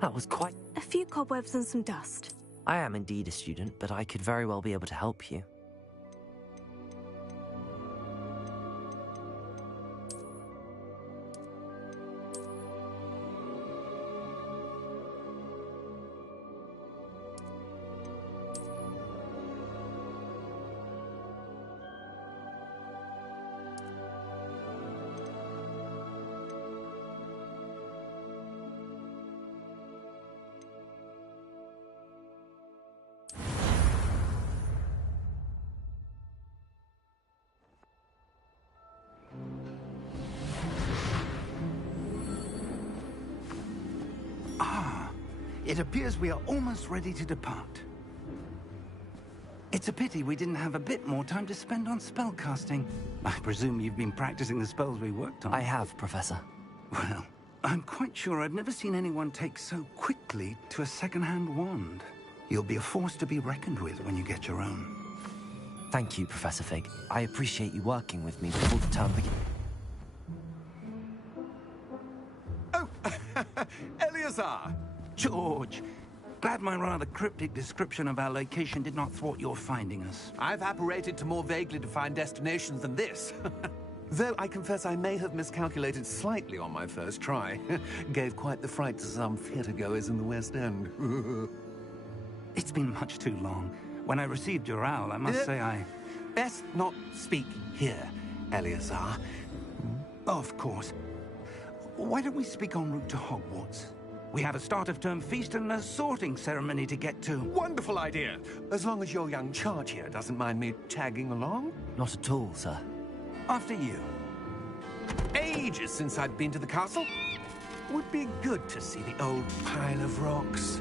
That was quite... A few cobwebs and some dust. I am indeed a student, but I could very well be able to help you. It appears we are almost ready to depart. It's a pity we didn't have a bit more time to spend on spellcasting. I presume you've been practicing the spells we worked on. I have, Professor. Well, I'm quite sure I've never seen anyone take so quickly to a second-hand wand. You'll be a force to be reckoned with when you get your own. Thank you, Professor Fig. I appreciate you working with me before the term begins. Oh, Eleazar! George, glad my rather cryptic description of our location did not thwart your finding us. I've apparated to more vaguely defined destinations than this. Though I confess I may have miscalculated slightly on my first try. Gave quite the fright to some theatre-goers in the West End. It's been much too long. When I received your owl, I must say I... Best not speak here, Eleazar. Of course. Why don't we speak en route to Hogwarts? We have a start-of-term feast and a sorting ceremony to get to. Wonderful idea! As long as your young charge here doesn't mind me tagging along. Not at all, sir. After you. Ages since I'd been to the castle. Would be good to see the old pile of rocks.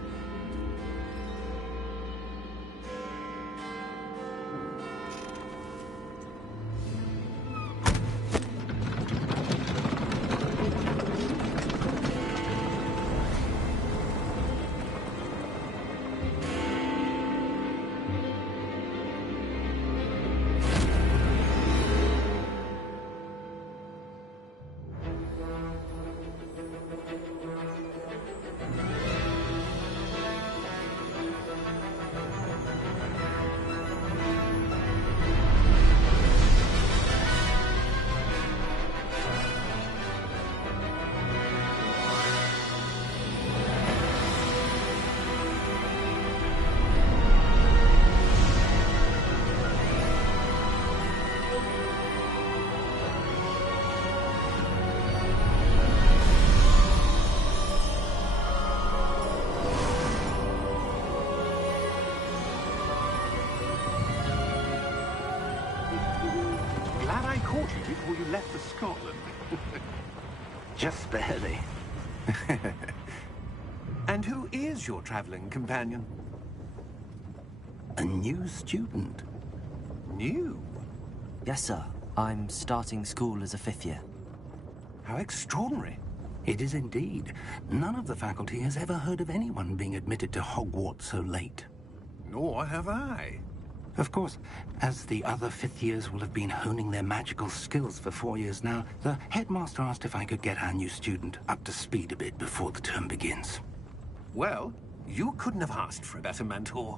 Before you left for Scotland. Just barely. And who is your traveling companion? A new student. New? Yes, sir. I'm starting school as a 5th year. How extraordinary. It is indeed. None of the faculty has ever heard of anyone being admitted to Hogwarts so late. Nor have I. Of course, as the other 5th years will have been honing their magical skills for 4 years now, the headmaster asked if I could get our new student up to speed a bit before the term begins. Well, you couldn't have asked for a better mentor.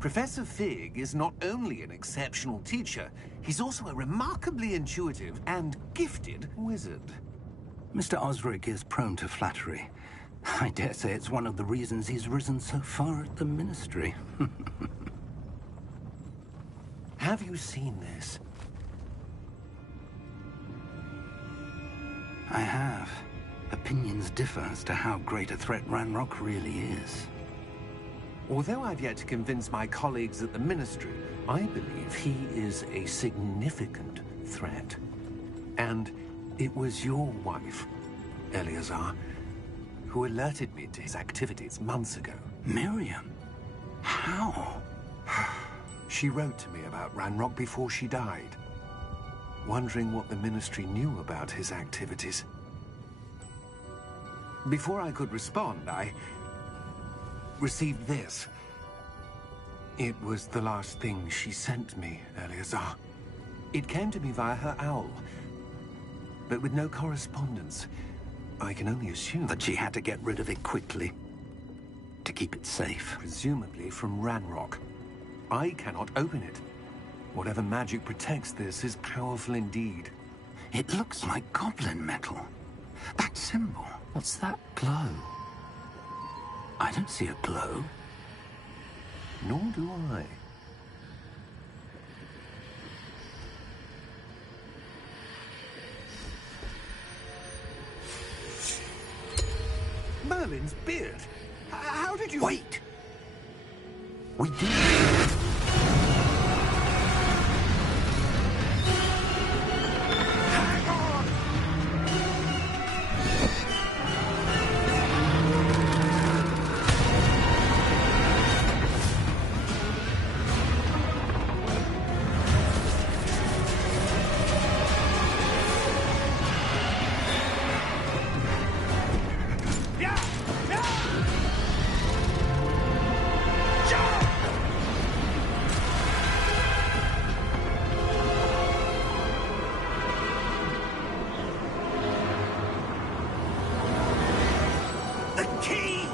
Professor Fig is not only an exceptional teacher, he's also a remarkably intuitive and gifted wizard. Mr. Osric is prone to flattery. I dare say it's one of the reasons he's risen so far at the Ministry. Have you seen this? I have. Opinions differ as to how great a threat Ranrock really is. Although I've yet to convince my colleagues at the Ministry, I believe he is a significant threat. And it was your wife, Eleazar, who alerted me to his activities months ago. Miriam? How? She wrote to me about Ranrock before she died, wondering what the Ministry knew about his activities. Before I could respond, I received this. It was the last thing she sent me, Eleazar. It came to me via her owl, but with no correspondence. I can only assume that she had to get rid of it quickly. to keep it safe. Presumably from Ranrock. I cannot open it. Whatever magic protects this is powerful indeed. It looks like goblin metal. That symbol. What's that glow? I don't see a glow. Nor do I. Merlin's beard? How did you... Wait! We did. Hang on! Yeah! Yeah! Jump! The key!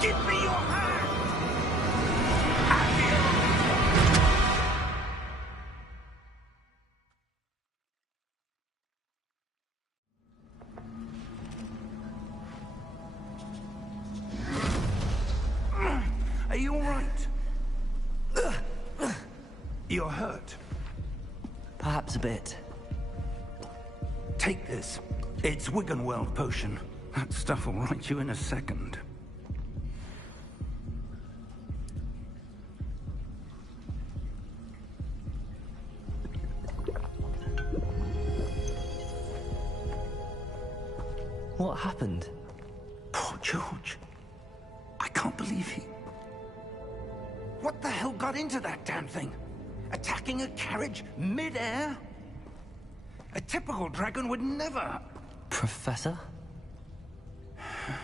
Give me your hand! Are you all right? You're hurt. Perhaps a bit. Take this. It's Wiggenweld potion. That stuff will right you in a second. What happened? Poor George. I can't believe he... What the hell got into that damn thing? Attacking a carriage mid-air? A typical dragon would never... Professor?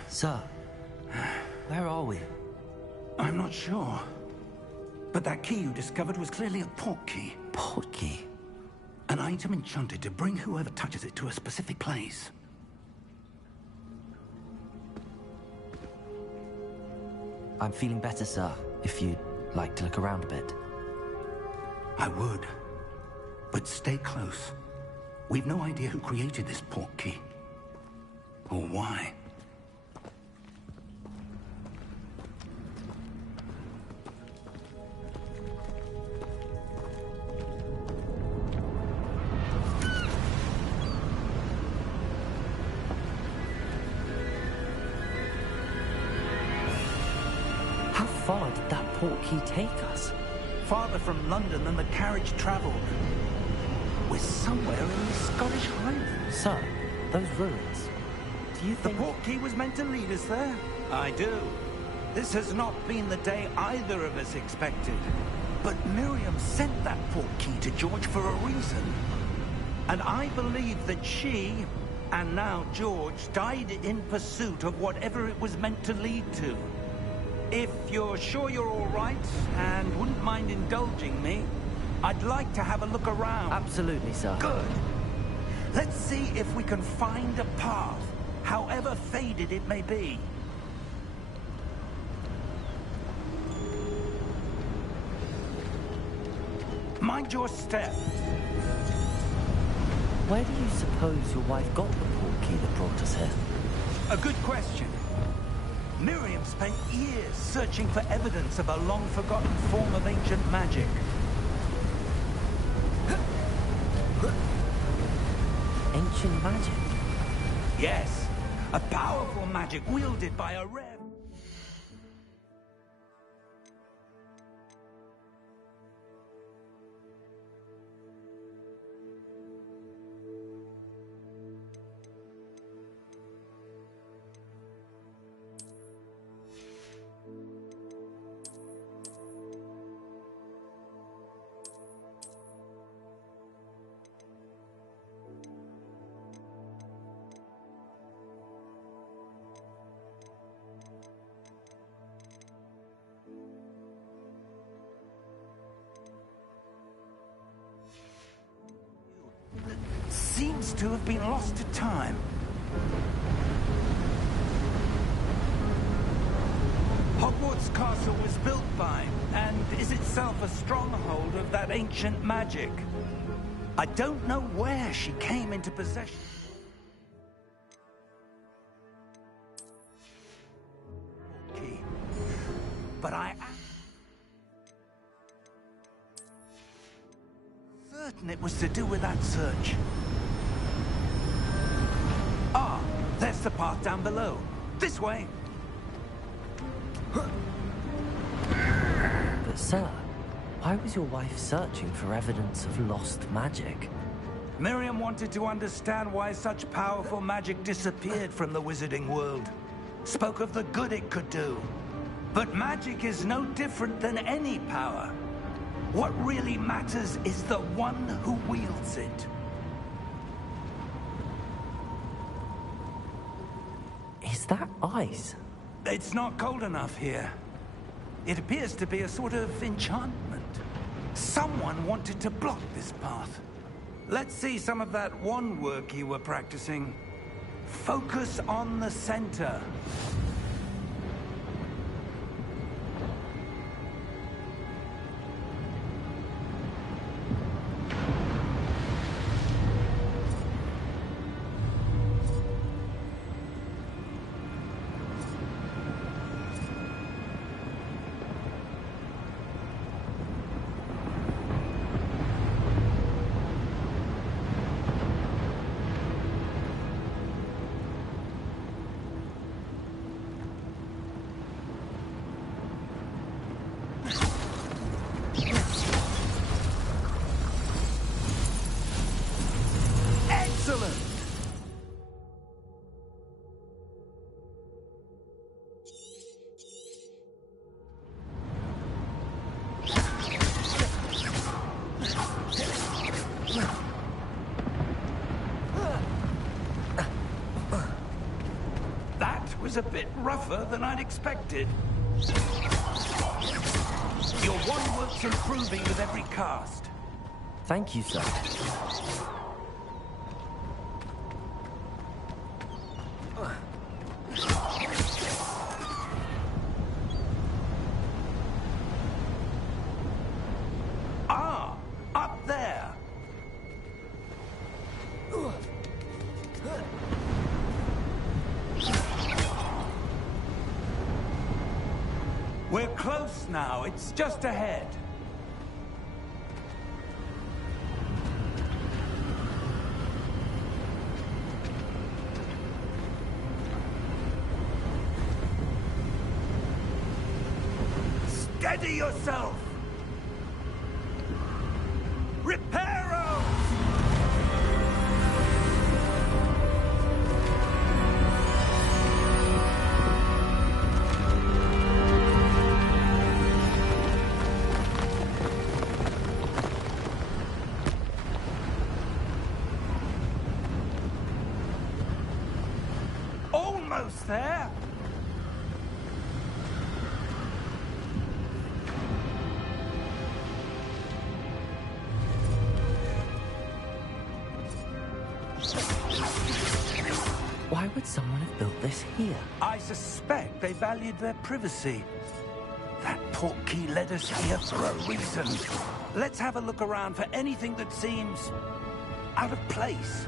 Sir, where are we? I'm not sure. But that key you discovered was clearly a portkey. Portkey? An item enchanted to bring whoever touches it to a specific place. I'm feeling better, sir, if you'd like to look around a bit. I would. But stay close. We've no idea who created this portkey. Or why. How far did that portkey take us? Farther from London than the carriage traveled. We're somewhere in the Scottish Highlands. Sir, those ruins. Do you The think... portkey was meant to lead us there? I do. This has not been the day either of us expected. But Miriam sent that portkey to George for a reason. And I believe that she, and now George, died in pursuit of whatever it was meant to lead to. If you're sure you're all right, and wouldn't mind indulging me, I'd like to have a look around. Absolutely, sir. Good. Let's see if we can find a path, however faded it may be. Mind your step. Where do you suppose your wife got the portkey that brought us here? A good question. Miriam spent years searching for evidence of a long-forgotten form of ancient magic. Ancient magic? Yes, a powerful magic wielded by a rare... seems to have been lost to time. Hogwarts Castle was built by, and is itself a stronghold of that ancient magic. I don't know where she came into possession. Key. But I am certain it was to do with that search. Ah, there's the path down below. This way. But sir, why was your wife searching for evidence of lost magic? Miriam wanted to understand why such powerful magic disappeared from the wizarding world. Spoke of the good it could do. But magic is no different than any power. What really matters is the one who wields it. Is that ice? It's not cold enough here. It appears to be a sort of enchantment. Someone wanted to block this path. Let's see some of that wand work you were practicing. Focus on the center. Excellent! That was a bit rougher than I'd expected. Your wand work's improving with every cast. Thank you, sir. Ah, up there. We're close now. It's just ahead. Steady yourself! Reparo! Almost there! Why would someone have built this here? I suspect they valued their privacy. That portkey led us here for a reason. Let's have a look around for anything that seems out of place.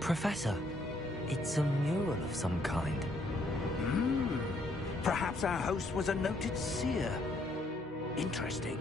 Professor, it's a mural of some kind. Perhaps our host was a noted seer. Interesting.